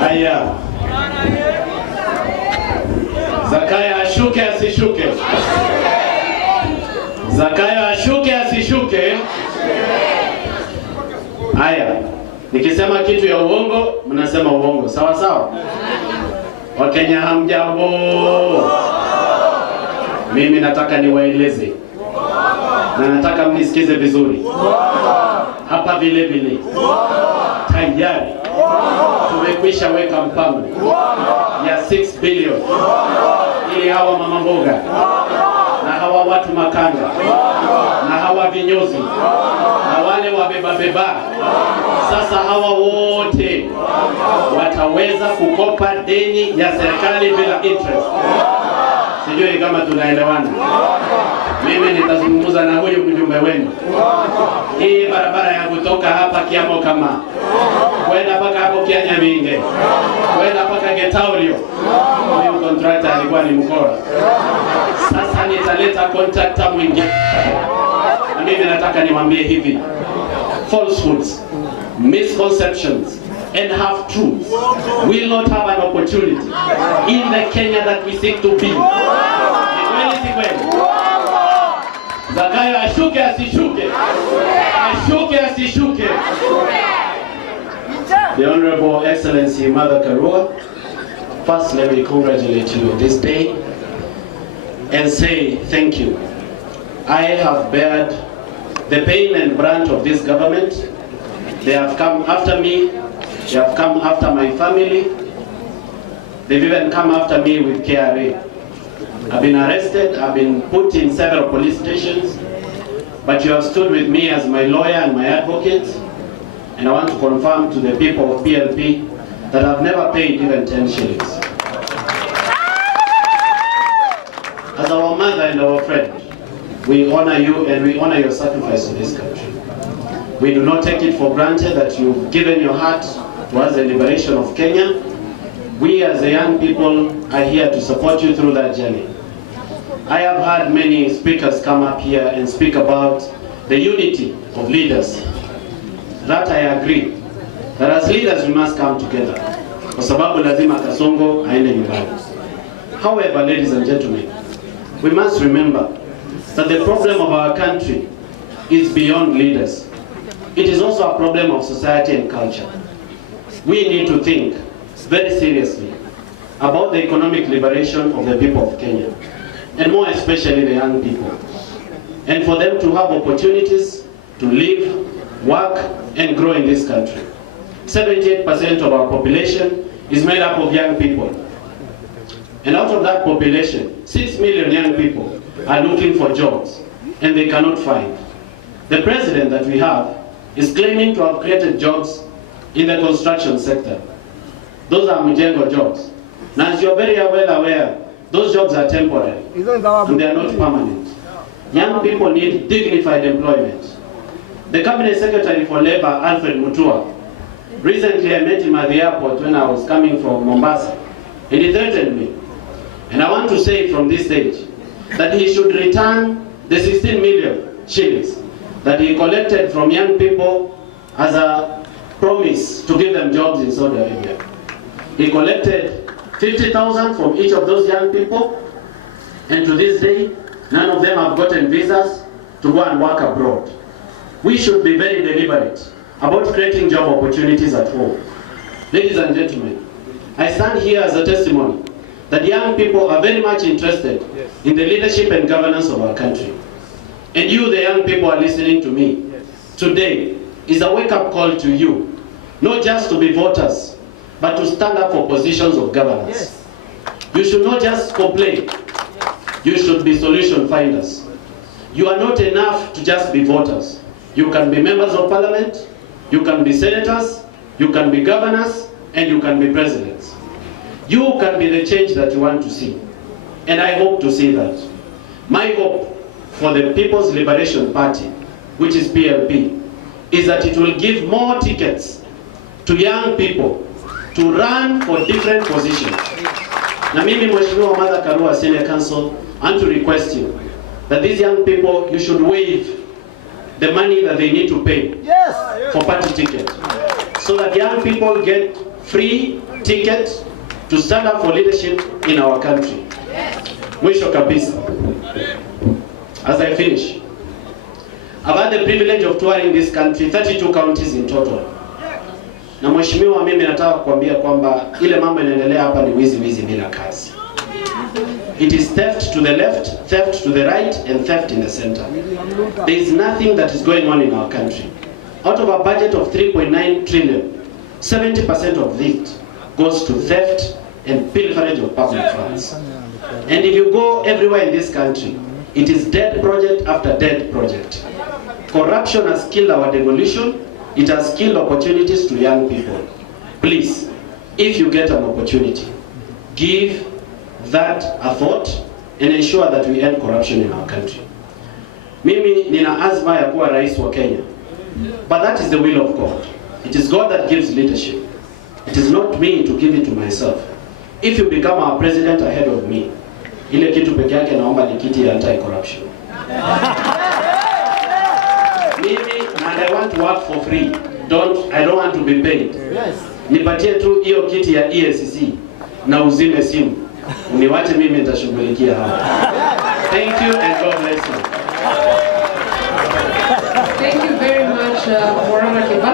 Haya. Zakayo ashuke asishuke? Zakayo ashuke asishuke? Haya. Nikisema kitu ya uongo, mnasema uongo. Sawa sawa? Wakenya hamjambo. Mimi nataka niwaeleze. Na nataka mnisikize vizuri. Hapa vile vile. Tayari tumekwisha weka mpango ya 6 billion ili hawa mama mboga na hawa watu makanga na hawa vinyozi na wale wabeba sasa hawa wote wataweza kukopa deni ya serikali bila interest. Sijui kama tunaelewana. Mimi nitazungumza na huyu mjumbe wenu. Hii barabara ya kutoka hapa Kiamo kama kwenda mpaka hapo Kianyaminge, kwenda mpaka Getaulio. Huyu contractor alikuwa ni mkora. Sasa nitaleta contractor mwingine. Na mimi nataka niwaambie hivi. Falsehoods, misconceptions, and half-truths will not have an opportunity in the Kenya that we seek to be. Zakayo ashuke asishuke? Ashuke asishuke? The Honorable Excellency Martha Karua, first let me congratulate you on this day and say thank you. I have bared the pain and brunt of this government. They have come after me. They have come after my family. They've even come after me with KRA. I've been arrested, I've been put in several police stations, but you have stood with me as my lawyer and my advocate, and I want to confirm to the people of PLP that I've never paid even 10 shillings. As our mother and our friend, we honor you and we honor your sacrifice to this country. We do not take it for granted that you've given your heart towards the liberation of Kenya. We as the young people are here to support you through that journey. I have had many speakers come up here and speak about the unity of leaders. That I agree. That as leaders we must come together. Kwa sababu lazima Kasongo aende nyumbani. However, ladies and gentlemen, we must remember that the problem of our country is beyond leaders. It is also a problem of society and culture. We need to think very seriously about the economic liberation of the people of Kenya, and more especially the young people, and for them to have opportunities to live, work, and grow in this country. 78% of our population is made up of young people. And out of that population, 6 million young people are looking for jobs, and they cannot find. The president that we have is claiming to have created jobs in the construction sector. Those are Mjengo jobs. Now, as you're very well aware, those jobs are temporary, and they are not permanent. Young people need dignified employment. The Cabinet Secretary for Labor, Alfred Mutua, recently I met him at the airport when I was coming from Mombasa, and he threatened me. And I want to say from this stage that he should return the 16 million shillings that he collected from young people as a promise to give them jobs in Saudi Arabia. He collected 50,000 from each of those young people, and to this day, none of them have gotten visas to go and work abroad. We should be very deliberate about creating job opportunities at home. Ladies and gentlemen, I stand here as a testimony that young people are very much interested in the leadership and governance of our country. And you, the young people, are listening to me. Today is a wake-up call to you, not just to be voters, but to stand up for positions of governance. You should not just complain. You should be solution finders. You are not enough to just be voters. You can be members of parliament, you can be senators, you can be governors, and you can be presidents. You can be the change that you want to see. And I hope to see that. My hope for the People's Liberation Party, which is PLP, is that it will give more tickets to young people to run for different positions. Na mimi Mheshimiwa Martha Karua, Senior Counsel, I want to request you that these young people, you should waive the money that they need to pay for party ticket, so that young people get free ticket to stand up for leadership in our country. Mwisho kabisa, as I finish, I've had the privilege of touring this country, 32 counties in total. Na mheshimiwa, mimi nataka kukuambia kwamba ile mambo inaendelea hapa ni wizi bila kazi. It is theft to the left, theft to the right, and theft in the center. There is nothing that is going on in our country. Out of a budget of 3.9 trillion, 70% of it goes to theft and pilferage of public funds. And if you go everywhere in this country, it is dead project after dead project. Corruption has killed our devolution. It has killed opportunities to young people. Please, if you get an opportunity, give that a thought and ensure that we end corruption in our country. Mimi nina azma ya kuwa rais wa Kenya. But that is the will of God. It is God that gives leadership. It is not me to give it to myself. If you become our president ahead of me, ile kitu peke yake naomba ni kiti ya anti-corruption. Mimi, and I want to work for free. I don't want to be paid. Yes. Nipatie tu hiyo kiti ya EACC na uzime simu. Uniwache mimi nitashughulikia hapa. Thank you and God bless you. Thank you very much, Morana Kiba.